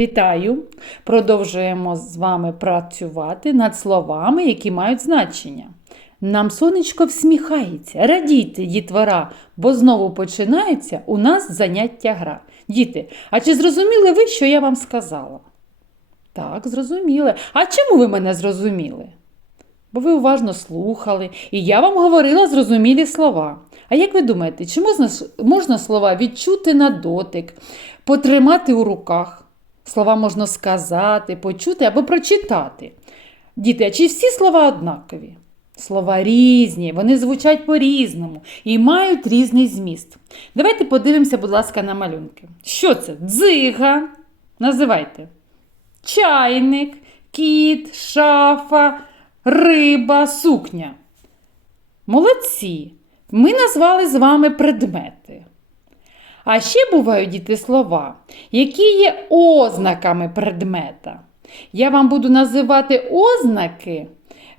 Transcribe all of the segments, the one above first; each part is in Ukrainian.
Вітаю! Продовжуємо з вами працювати над словами, які мають значення. Нам сонечко всміхається. Радійте, дітвора, бо знову починається у нас заняття гра. Діти, а чи зрозуміли ви, що я вам сказала? Так, зрозуміли. А чому ви мене зрозуміли? Бо ви уважно слухали, і я вам говорила зрозумілі слова. А як ви думаєте, чи можна, можна слова відчути на дотик, потримати у руках? Слова можна сказати, почути або прочитати. Діти, а чи всі слова однакові? Слова різні, вони звучать по-різному і мають різний зміст. Давайте подивимося, будь ласка, на малюнки. Що це? Дзига. Називайте. Чайник, кіт, шафа, риба, сукня. Молодці. Ми назвали з вами предмети. А ще бувають діти слова, які є ознаками предмета. Я вам буду називати ознаки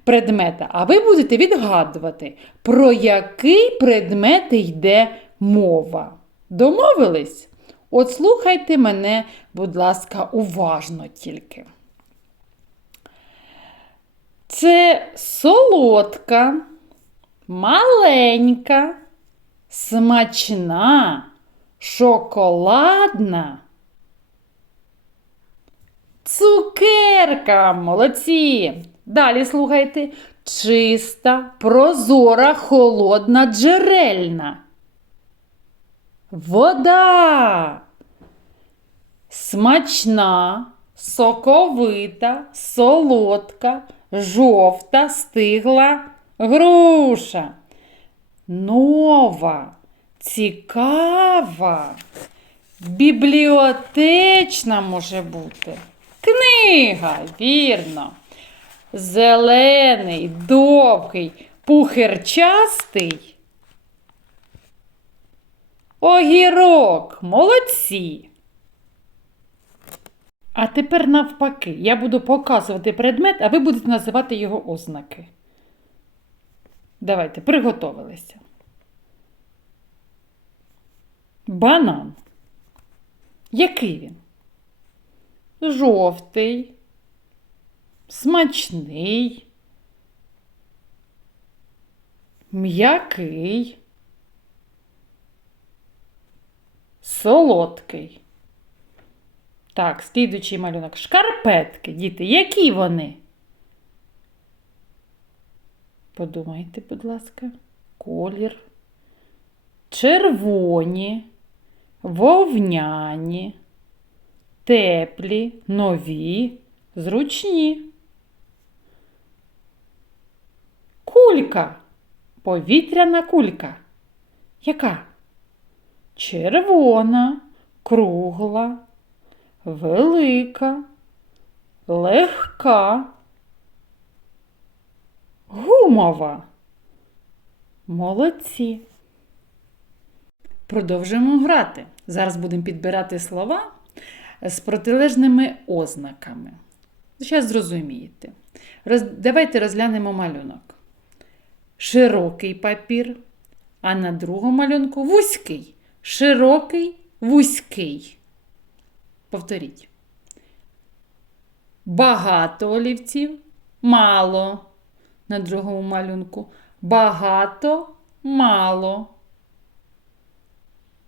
предмета, а ви будете відгадувати, про який предмет йде мова. Домовились? От слухайте мене, будь ласка, уважно тільки. Це солодка, маленька, смачна, шоколадна. Цукерка, молодці. Далі слухайте. Чиста, прозора, холодна, джерельна. Вода. Смачна, соковита, солодка, жовта, стигла, груша. Нова, цікава, бібліотечна може бути. Книга, вірно. Зелений, довгий, пухирчастий. Огірок, молодці. А тепер навпаки, я буду показувати предмет, а ви будете називати його ознаки. Давайте, приготовилися. Банан. Який він? Жовтий, смачний, м'який, солодкий. Так, слідуючий малюнок. Шкарпетки, діти, які вони? Подумайте, будь ласка, колір. Червоні, вовняні, теплі, нові, зручні. Кулька. Повітряна кулька. Яка? Червона, кругла, велика, легка, гумова. Молодці. Продовжуємо грати. Зараз будемо підбирати слова з протилежними ознаками. Зараз зрозумієте. Роз... Давайте розглянемо малюнок. Широкий папір, а на другому малюнку вузький. Широкий, вузький. Повторіть. Багато олівців, мало. На другому малюнку. Багато, мало.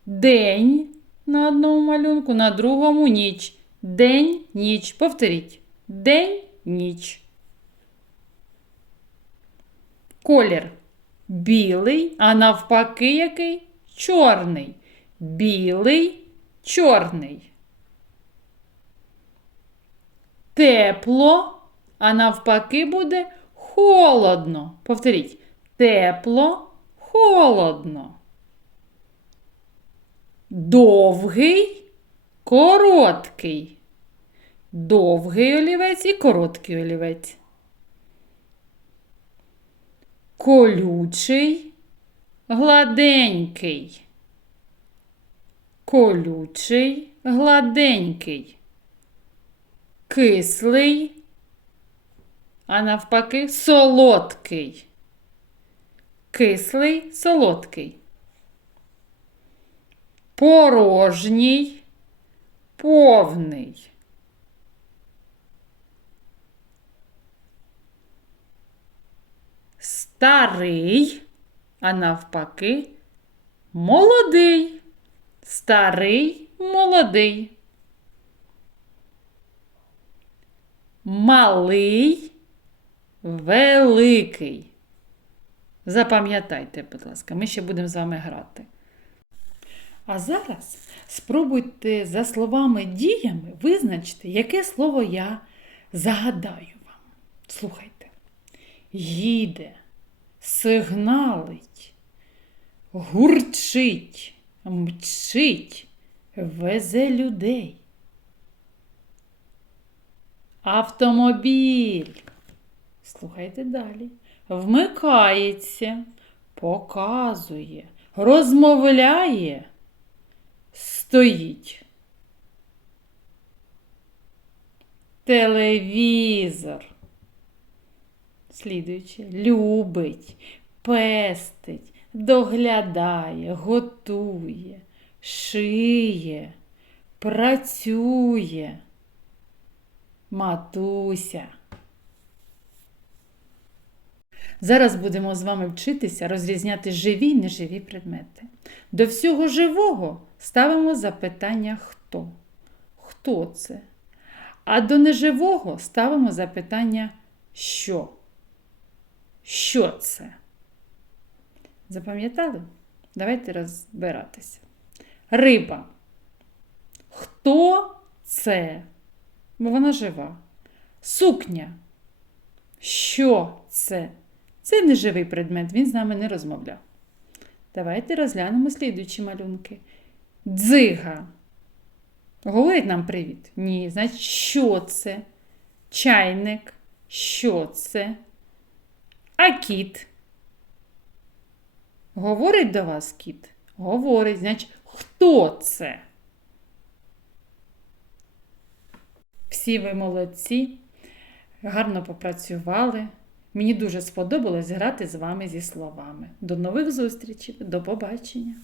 День на одному малюнку, на другому ніч. День, ніч. Повторіть. День, ніч. Колір білий, а навпаки який? Чорний. Білий, чорний. Тепло, а навпаки буде холодно. Повторіть. Тепло, холодно. Довгий, короткий. Довгий олівець і короткий олівець. Колючий, гладенький. Колючий, гладенький. Кислий, а навпаки, солодкий. Кислий, солодкий порожній, повний. Старий, а навпаки, молодий, старий, молодий. Малий, великий. Запам'ятайте, будь ласка, ми ще будемо з вами грати. А зараз спробуйте за словами діями визначити, яке слово я загадаю вам. Слухайте. Їде, сигналить, гурчить, мчить, везе людей. Автомобіль. Слухайте далі. Вмикається, показує, розмовляє, стоїть. Телевізор. Слідуюче. Любить, пестить, доглядає, готує, шиє, працює. Матуся. Зараз будемо з вами вчитися розрізняти живі й неживі предмети. До всього живого ставимо запитання хто? Хто це? А до неживого ставимо запитання що? Що це? Запам'ятали? Давайте розбиратися. Риба. Хто це? Бо вона жива. Сукня. Що це? Це неживий предмет, він з нами не розмовляв. Давайте розглянемо слідуючі малюнки. Дзига. Говорить нам привіт? Ні. Значить, що це? Чайник. Що це? А кіт. Говорить до вас кіт? Говорить. Значить, хто це? Всі ви молодці, гарно попрацювали. Мені дуже сподобалось грати з вами зі словами. До нових зустрічей, до побачення!